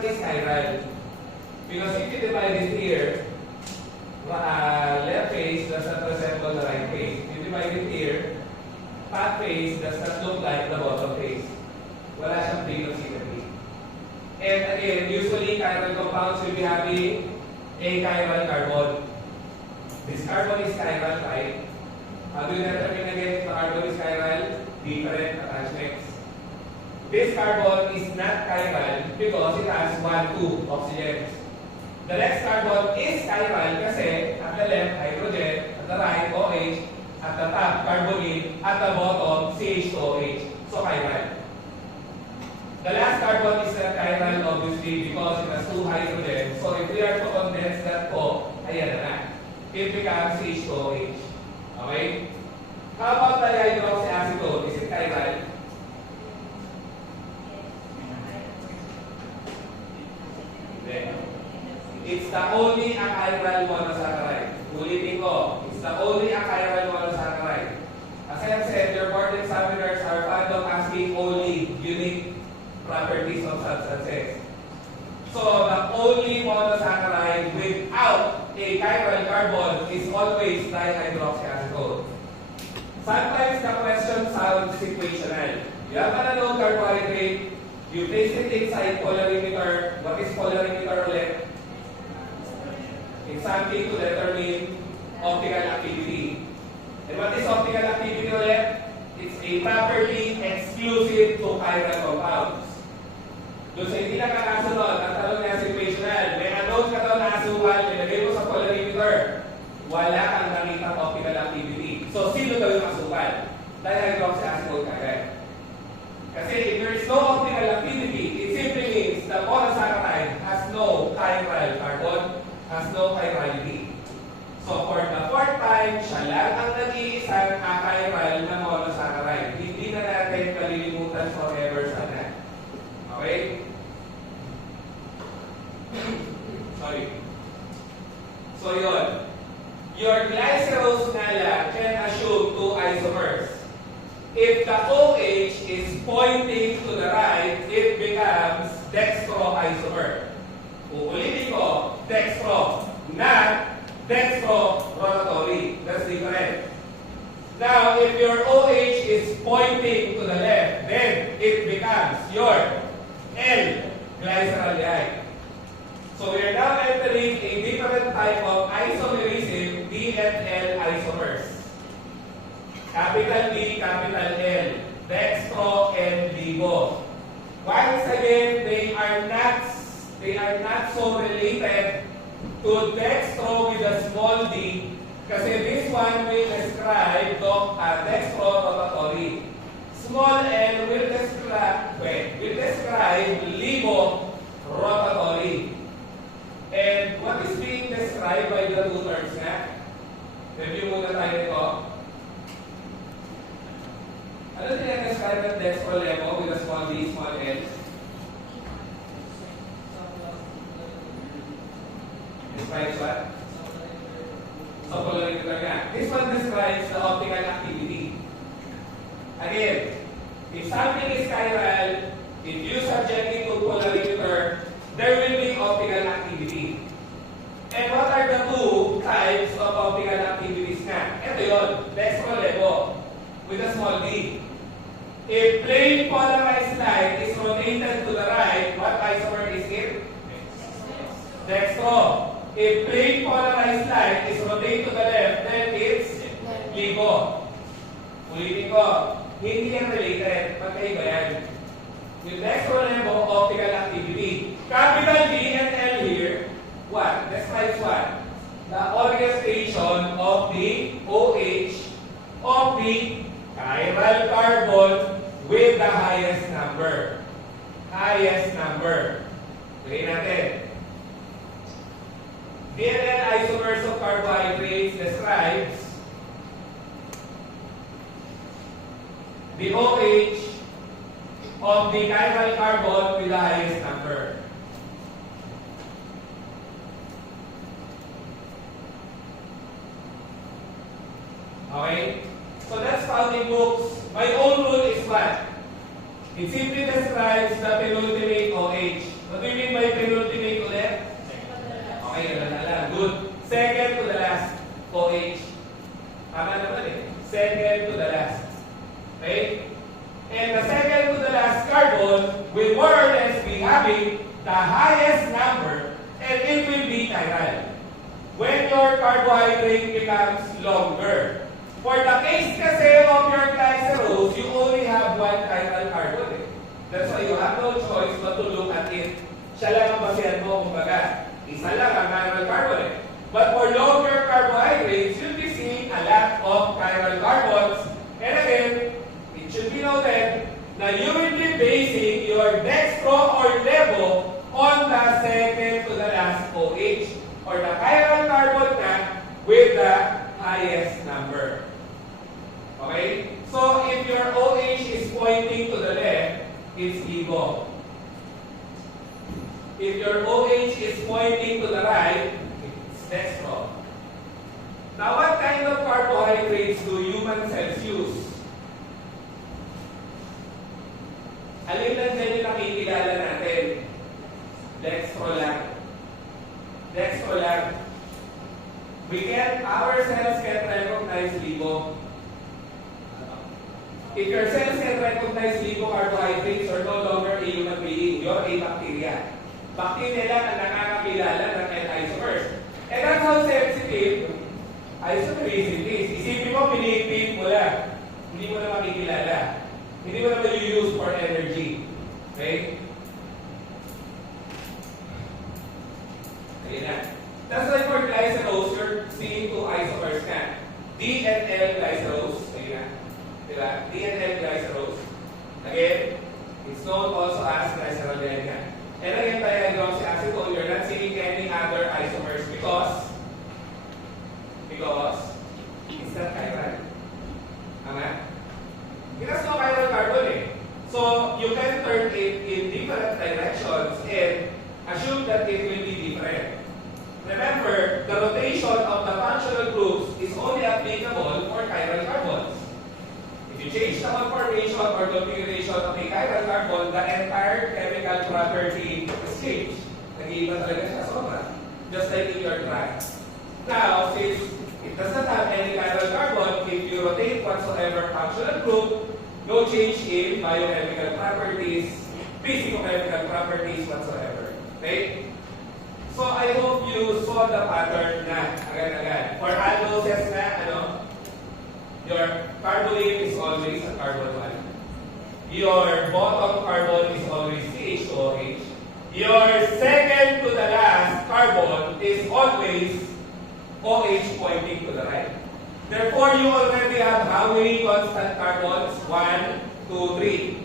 one is chiral. Because if you divide it here, left face does not resemble the right face. If you divide it here, top face does not look like the bottom face. Wala siyang freedom symmetry. And again, usually chiral compounds will be having a chiral carbon. This carbon is chiral, right? How do you determine again if the carbon is chiral? Different attachments. This carbon is not chiral because it has 1, 2 oxygens. The next carbon is chiral kasi at the left, hydrogen, at the right, OH, at the top, carbonate, at the bottom, CH2OH. So chiral. The last carbon is not chiral obviously because it has 2 hydrogens. So if we are to condense that po, ayan na. It becomes CH2OH. Okay? How about the hydroxyacetone? Is it chiral? It's the only achiral monosaccharide. Ulitin ko, it's the only achiral monosaccharide. As I have said, your board examiners are fond of asking only unique properties of substances. So, the only monosaccharide without a chiral carbon is always dihydroxyacetone. Sometimes the question sounds situational. You have an unknown carbohydrate, you place it inside polarimeter. What is polarimeter ulit? It's something to determine optical activity. And what is optical activity ulit? It's a property exclusive to chiral compounds. Doon sa hindi nakakasunod, ang tanong niya situational, may unknown ka daw na asukal, nilagay mo sa polarimeter, wala kang nakita optical activity. So, sino daw yung asukal? Dihydroxyacetone kagad. Kasi if there is no optical activity, it simply means the monosaccharide has no chiral carbon, has no chirality. So for the fourth time, siya lang ang nag-iisang achiral na monosaccharide. Hindi na natin kalilimutan forever sana. Okay? Sorry. So yun. Your glycerose nga lang can assume 2 isomers. If the OH is pointing to the right, it becomes dextroisomer. Uulitin ko, dextro, not dextrorotatory. That's different. Now, if your OH is pointing to the left, then it becomes your L-glyceraldehyde. So we are now entering a different type of isomerism, D and L isomers. Capital D, capital L, dextro and LIGO. Once again, they are not so related to dextro with a small d, kasi this one will describe dextrorotatory. Small l will describe LIGO rotatory. And what is being described by the two terms nga? Review muna tayo ito. Ano describe ng dextro LIGO with a small d, small l? Describes what? So, polarimeter nga. This one describes the optical activity. Again, if something is chiral, if you subject it to polarimeter, there will be optical activity. And what are the two types of optical activities nga? Ito yun, dextro LIGO with a small d. If plain polarized light is rotated to the right, what isomer is it? Dextro. If plain polarized light is rotated to the left, then it's LIGO. Ulitin ko, hindi yan related. Magkaiba yan. With dextro LIGO, optical activity. Capital D and L here, what? Describes what? The orchestration of the OH of the chiral carbon with the highest number. Highest number. Lagay natin. DNL isomers of carbohydrates describes the OH of the chiral carbon with the highest number. Okay? So that's found in books. My own rule is what? It simply describes the penultimate OH. What do you mean by by penultimate ulit? Okay, alam. Good. Second to the last, OH. Tama naman eh. Second to the last. Okay? And the second to the last carbon will more or less be having the highest number, and it will be chiral. When your carbohydrate becomes longer. For the case kasi of your glycerose, you only have one chiral carbon eh. That's why you have no choice but to look at it. Siya lang ang basihan mo, kumbaga. Isa lang ang chiral carbon eh. But for longer carbohydrates, you'll be seeing a lot of chiral carbons. And again, it should be noted na you will be basing your dextro or levo on the second to the last OH or the chiral carbon na with the highest number. Okay? So, if your OH is pointing to the left, it's LIGO. If your OH is pointing to the right, it's dextro. Now, what kind of carbohydrates do human cells use? Alin lang dyan yung nakikilala natin? Dextro lang. Dextro lang. Our cells can recognize LIGO. If your cells can recognize LIGO carbohydrates, you're no longer a human being. You're a bacteria. Bacteria lang ang nakakakilala ng N-isomers. And that's how sensitive isomerism is. Isipin mo, pinipin mo lang. Hindi mo na makikilala. Hindi mo na use for energy. Okay? Ayun na. That's why for glycerose, you're seeing two isomers na. D and L glycerose. Ayun na. Diba? D and L glycerose. Again, it's known also as glycerolenia. And again, by hydroxyacetone, you're not seeing any other isomers because it's not chiral. Tama? It has no chiral carbon eh. So, you can turn it in different directions and assume that it will be different. Remember, the rotation of the functional groups is only applicable for chiral carbons. If you change the conformation or configuration of a chiral carbon, the entire chemical property is changed. Nag-iiba talaga siya sobra. Just like in your track. Now, since it does not have any chiral carbon, if you rotate whatsoever functional group, no change in biochemical properties, physicochemical properties whatsoever. Okay? So, I hope you saw the pattern na agad-agad. For aldoses na, your carbonate is always a carbon 1. Your bottom carbon is always CH2OH. Your second to the last carbon is always OH pointing to the right. Therefore, you already have how many constant carbons? 1, 2, 3.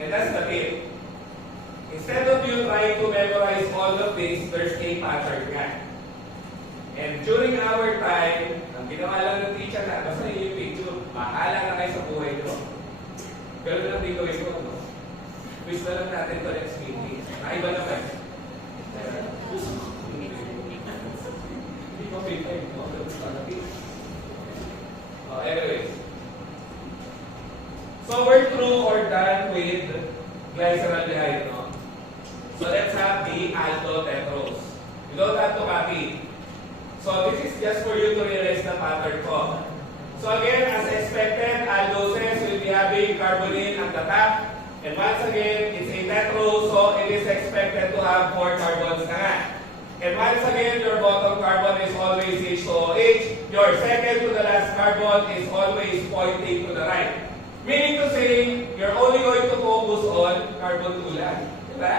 And that's the tip. Instead of you trying to memorize all of this, there's a pattern nga. And during our time, ang ginawa lang ng teacher na, basta yung picture, mahala na kayo sa buhay nyo. Pero lang dito ito, no? Quiz na lang natin to next meeting. Naiba naman. Hindi ko pipay. Anyways. So we're through or done with glyceraldehyde, no? So let's have the aldotetrose. You don't have to copy. So this is just for you to realize the pattern ko. So again, as expected, aldoses will be having carbonate at the top. And once again, it's a tetrose, so it is expected to have 4 carbons na nga. And once again, your bottom carbon is always H2OH. Your second to the last carbon is always pointing to the right. Meaning to say, you're only going to focus on carbon 2 lang. Diba?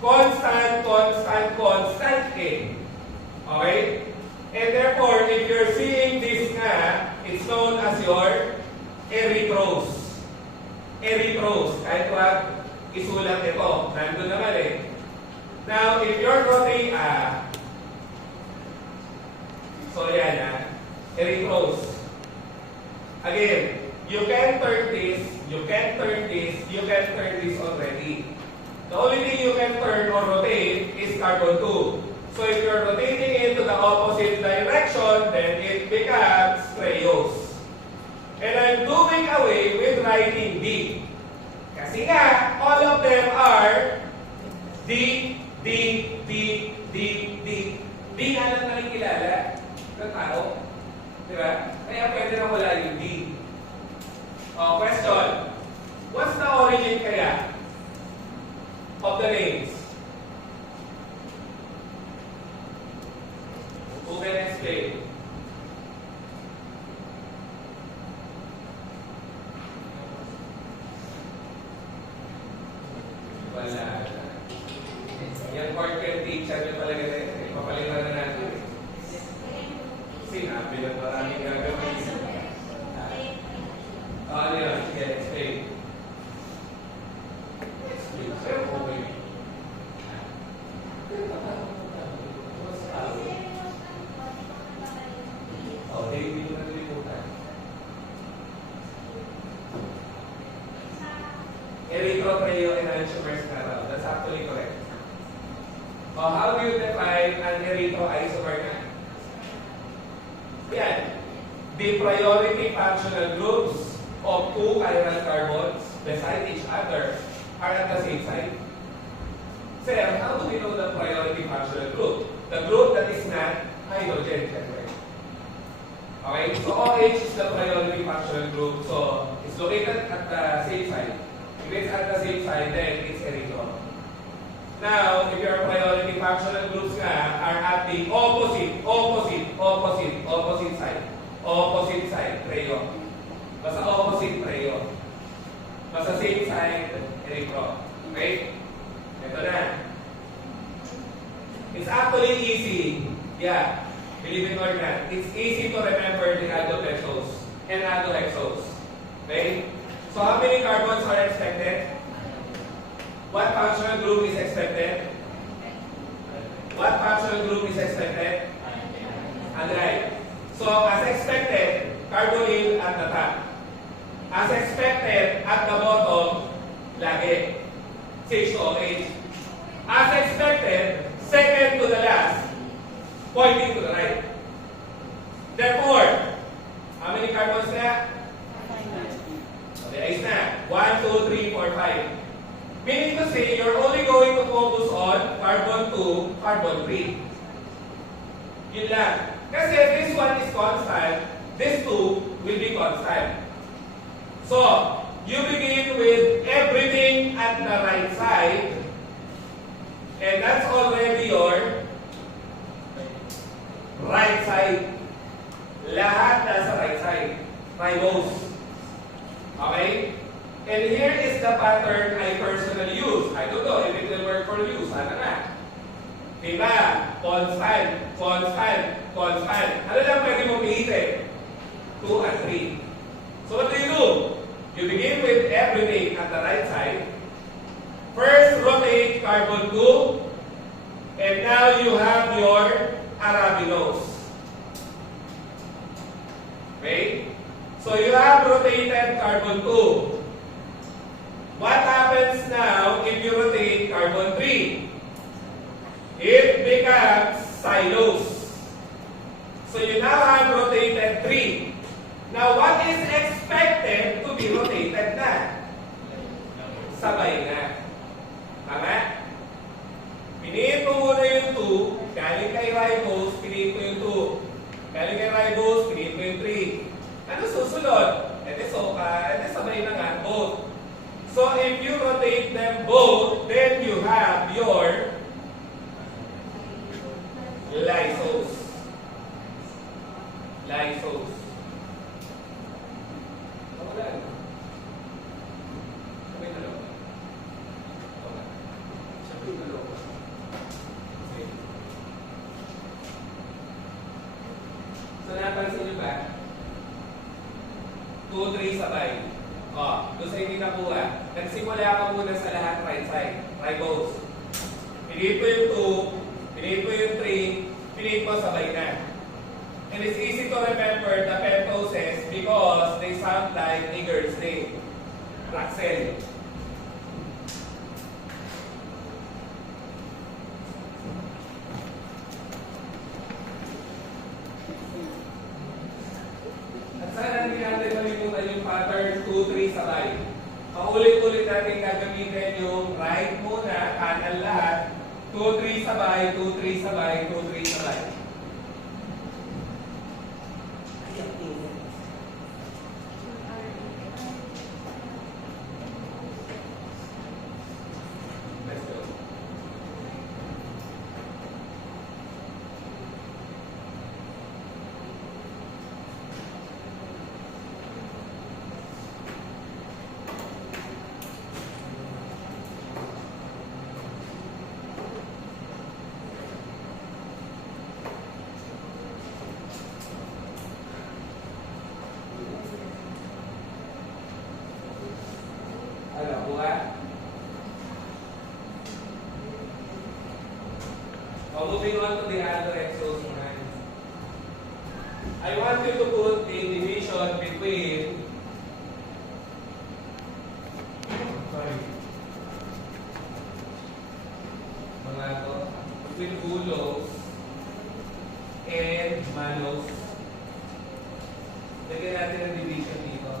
Constant, constant, constant eh. Okay? And therefore, if you're seeing this nga, it's known as your erythrose. Erythrose. Kahit wag isulat ito. Nandun naman eh. Now, if you're rotating, so yan erythrose. Again, you can turn this, you can turn this, you can turn this already. The only thing you can turn or rotate is carbon 2. So if you're rotating it to the opposite direction, then it becomes treose. And I'm doing away with writing D. Kasi nga, all of them are D, D, D, D, D, D. D nga lang nakikilala ng tao. Diba? Kaya pwede na wala yung D. Oh, question. What's the origin kaya of the names? Who can explain? Wala. Yan portrait teacher nyo talaga na yun. Papalitan na natin. Sinabi na maraming gagawin. Ano yun? Sige, explain. Explain. Sir, okay. Oh, hindi mo nalilimutan. Erythropoiesis enantiomers na raw. That's actually correct. Oh, how do you define an erythroisomer na? Yan. The priority functional groups of two chiral carbons beside each other are at the same site. Sir, how do we know the priority functional group? The group that is not hydrogen, siyempre. Okay, so OH is the priority functional group. So, it's located at the same site. If it's at the same site, then it's erythro. Now, if your priority functional groups nga are at the opposite side. Opposite side, trio. Basta opposite trio. Basta same side, erythro. Okay? Ito na. It's actually easy. Yeah. Believe it or not, it's easy to remember the aldopexose and aldohexose. Okay? So how many carbons are expected? What functional group is expected? What functional group is expected? Alright. So as expected, carbonyl at the top. As expected, at the bottom, lagi. CH2OH. As expected, second to the last, pointing to the right. Therefore, how many carbons na? Okay, ayos na. 1, 2, 3, 4, 5. Meaning to say, you're only going to focus on carbon 2, carbon 3. Yun lang. Kasi this one is constant, this 2 will be constant. So, you begin with everything at the right side, and that's already your right side. Lahat nasa right side. Ribose. Okay? And here is the pattern I personally use. I don't know if it will work for you. Sana na. Diba? Constant, constant, constant. Ano lang pwede mo pilitin? 2 and 3. So what do? You begin with everything at the right side. First, rotate carbon 2. And now you have your arabinose. Okay? So you have rotated carbon 2. What happens now if you rotate carbon 3? It becomes xylose. So you now have rotated 3. Now what is expected to be rotated na? Sabay na. Tama? Piniin mo muna yung 2, galing kay ribose, piniin ko yung 2. Galing kay ribose, piniin ko yung 3. Ano susunod? Sabay na nga, both. So if you rotate them both, then you have your lysose. Lysose. Wala. Sabay na lang. Sabay na lang. So napansin nyo ba? 2, 3 sabay. Doon sa hindi nakuha. Nagsimula ka muna sa lahat right side. Ribose. Pinit mo yung 2, pinit mo yung 3, pinit mo sabay na. And it's easy to remember the pentoses because they sound like niggers name. Axel. At sana hindi natin malimutan yung pattern 2, 3 sabay. Paulit-ulit natin gagamitin yung right muna, kanan lahat, 2, 2, 3 sabay, 2, 3 sabay, 2, 3 sabay. Let's go. Ano, buka? Moving on to the other exosomes. I want you to put a division between mga to, between bulos and manos. Lagyan natin ang division dito.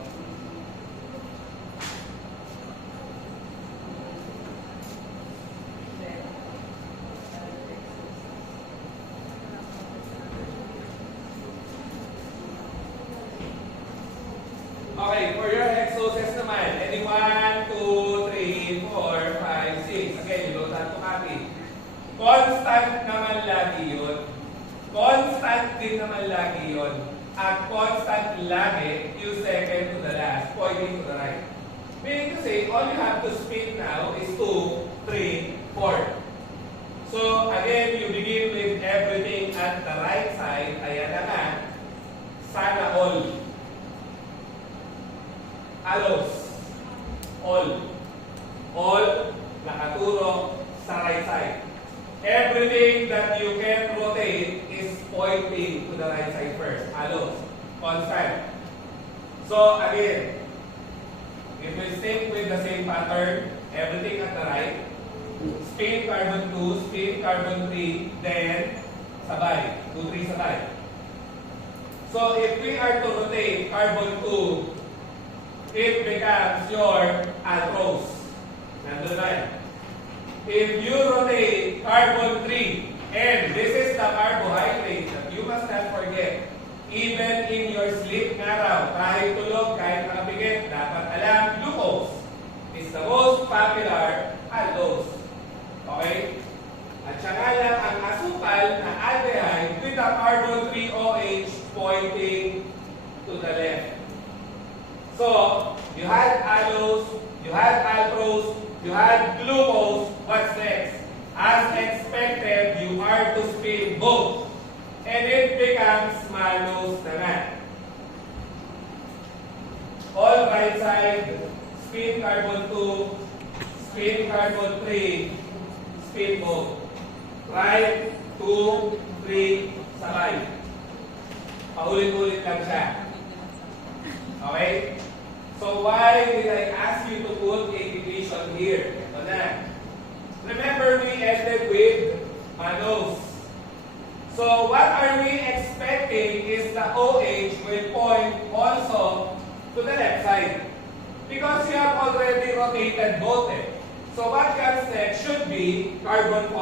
Okay, for your hexoses naman, any 1, 2, 3, 4, 5, 6. Again, you don't have to copy. Constant naman lagi yun. Constant din naman lagi yun. At constant lagi, yung second to the last, pointing to the right. Meaning to say, all you have to spin now is 2, 3, 4. So, again, you begin with everything at the right side. Ayan na nga, sana all. Alos. All. All nakaturo sa right side. Everything that you can rotate is pointing to the right side first. Alos. Constant. So again, if we stick with the same pattern, everything at the right, spin carbon 2, spin carbon 3, then sabay. 2, 3 sabay. So if we are to rotate carbon 2, it becomes your alprose. Nandun na yan. If you rotate carbon 3, and this is the carbohydrate that you must not forget, even in your sleep nga raw, kahit tulog, kahit nakapikit, dapat alam, glucose is the most popular aldose. Okay? At siya nga lang ang asukal na aldehyde with the carbon 3 OH pointing to the left. So, you had allose, you had alprose, you had glucose. What's next? As expected, you are to spin both. And it becomes mannose naman. All right side, spin carbon 2, spin carbon 3, spin both. Right, 2, 3, sabay. Paulit-ulit lang siya. Okay? So why did I ask you to put a division here? Ito na. Remember, we ended with mannose. So what are we expecting is the OH will point also to the left side. Because you have already rotated both. So what comes next should be carbon